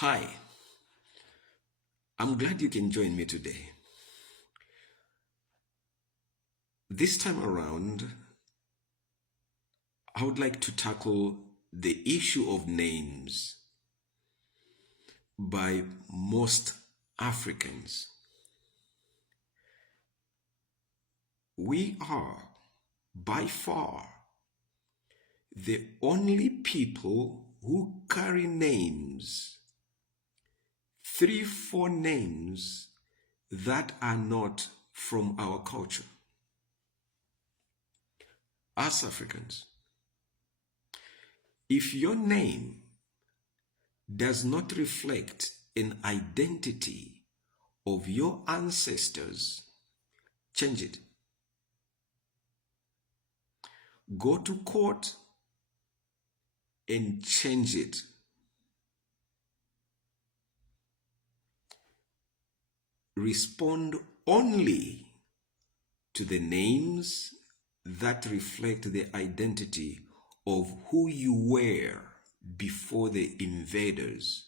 Hi, I'm glad you can join me today. This time around, I would like to tackle the issue of names by most Africans. We are, by far, the only people who carry names, three, four names that are not from our culture. As Africans, if your name does not reflect an identity of your ancestors, change it. Go to court and change it. Respond only to the names that reflect the identity of who you were before the invaders,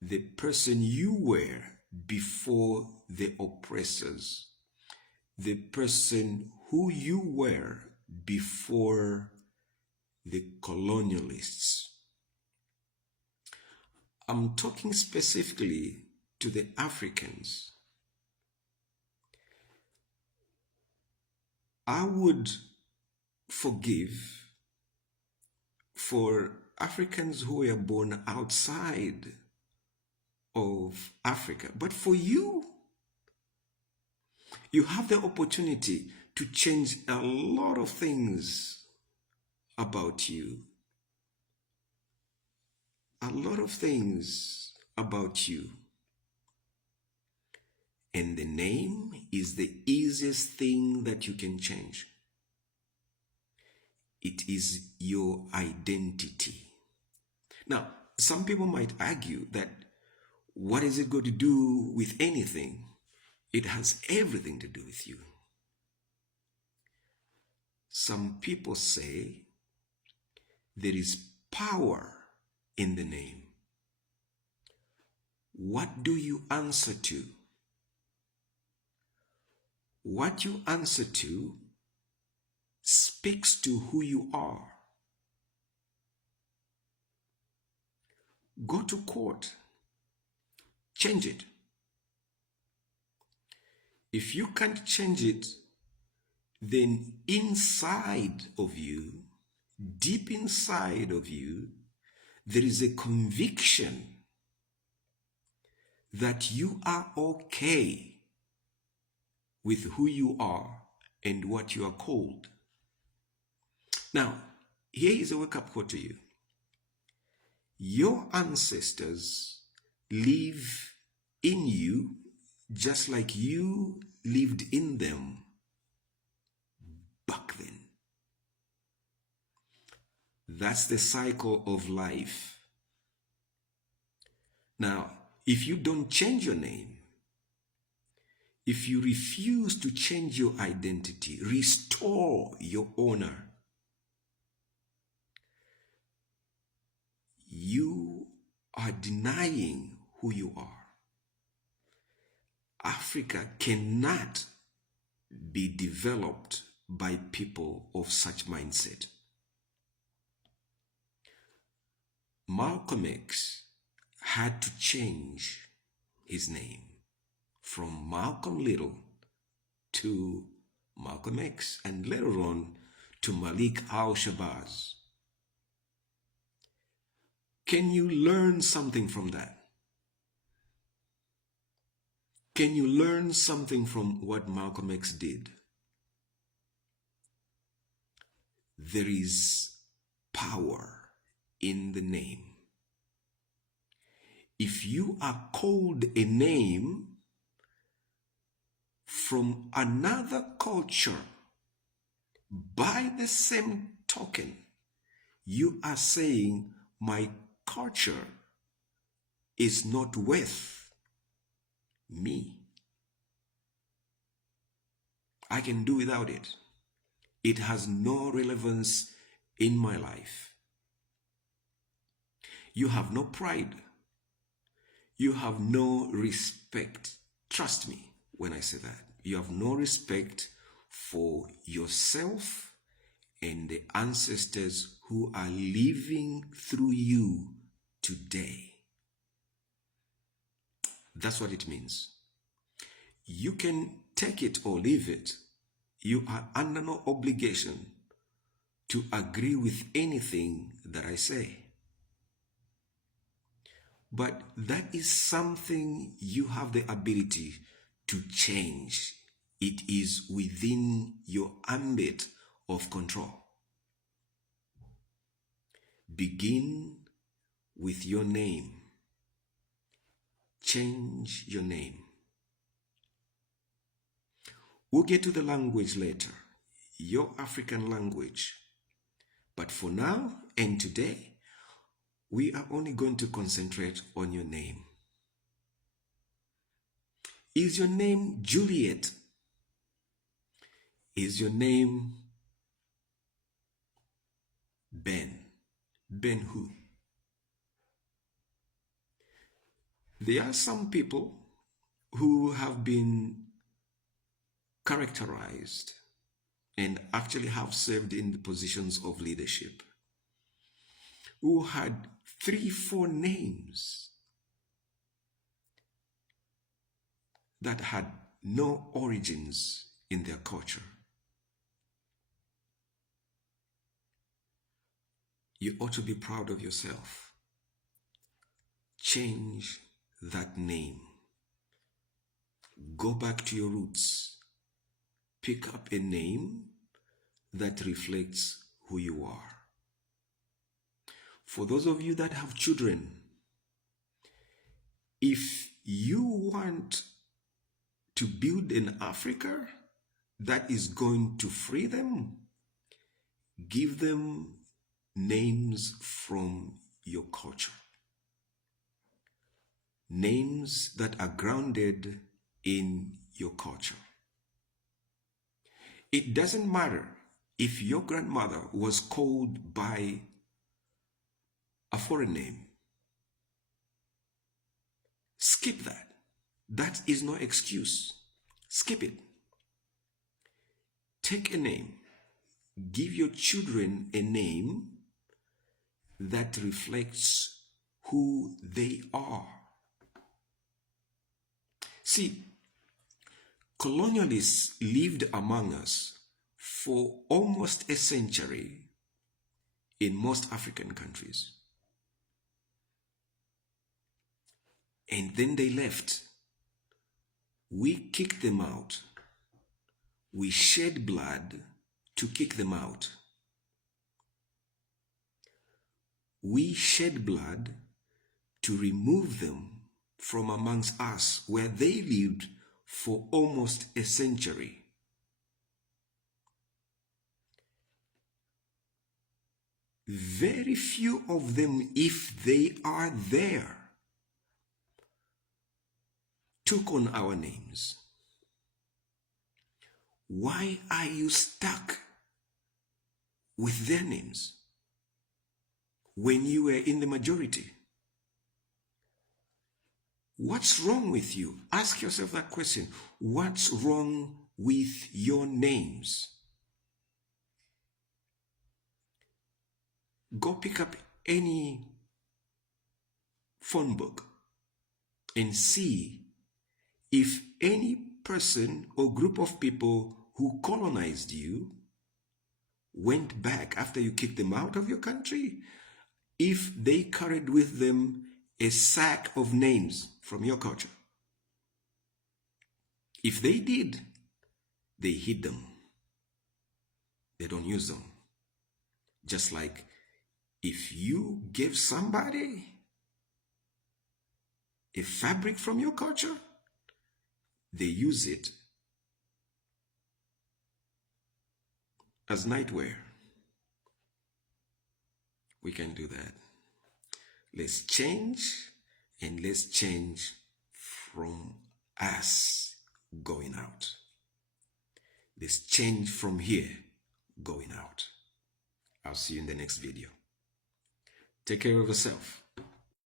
the person you were before the oppressors, the person who you were before the colonialists. I'm talking specifically to the Africans. I would forgive for Africans who were born outside of Africa. But for you, you have the opportunity to change a lot of things about you. A lot of things about you. And the name is the easiest thing that you can change. It is your identity. Now, some people might argue that what is it going to do with anything? It has everything to do with you. Some people say there is power in the name. What do you answer to? What you answer to speaks to who you are. Go to court. Change it. If you can't change it, then inside of you, deep inside of you, there is a conviction that you are okay with who you are and what you are called. Now, here is a wake-up call to you. Your ancestors live in you just like you lived in them back then. That's the cycle of life. Now, if you don't change your name, if you refuse to change your identity, restore your honor, you are denying who you are. Africa cannot be developed by people of such mindset. Malcolm X had to change his name from Malcolm Little to Malcolm X, and later on to Malik al-Shabazz. Can you learn something from that? Can you learn something from what Malcolm X did? There is power in the name. If you are called a name from another culture, by the same token, you are saying my culture is not worth me. I can do without it. It has no relevance in my life. You have no pride You have no respect. Trust me when I say that. You have no respect for yourself and the ancestors who are living through you today. That's what it means. You can take it or leave it. You are under no obligation to agree with anything that I say. But that is something you have the ability to change. It is within your ambit of control. Begin with your name. Change your name. We'll get to the language later, your African language. But for now and today, we are only going to concentrate on your name. Is your name Juliet? Is your name Ben? Ben who? There are some people who have been characterized and actually have served in the positions of leadership, who had 3-4 names that had no origins in their culture. You ought to be proud of yourself. Change that name. Go back to your roots. Pick up a name that reflects who you are. For those of you that have children, if you want to build an Africa that is going to free them, give them names from your culture. Names that are grounded in your culture. It doesn't matter if your grandmother was called by a foreign name. Skip that. That is no excuse. Skip it. Take a name. Give your children a name that reflects who they are. See, colonialists lived among us for almost a century in most African countries. And then they left. We kicked them out. We shed blood to kick them out. We shed blood to remove them from amongst us where they lived for almost a century. Very few of them, if they are there, took on our names. Why are you stuck with their names when you were in the majority? What's wrong with you? Ask yourself that question. What's wrong with your names? Go pick up any phone book and see if any person or group of people who colonized you went back after you kicked them out of your country, if they carried with them a sack of names from your culture. If they did, they hid them. They don't use them. Just like if you gave somebody a fabric from your culture, they use it as nightwear. We can do that. Let's change, and let's change from us going out. Let's change from here going out. I'll see you in the next video. Take care of yourself.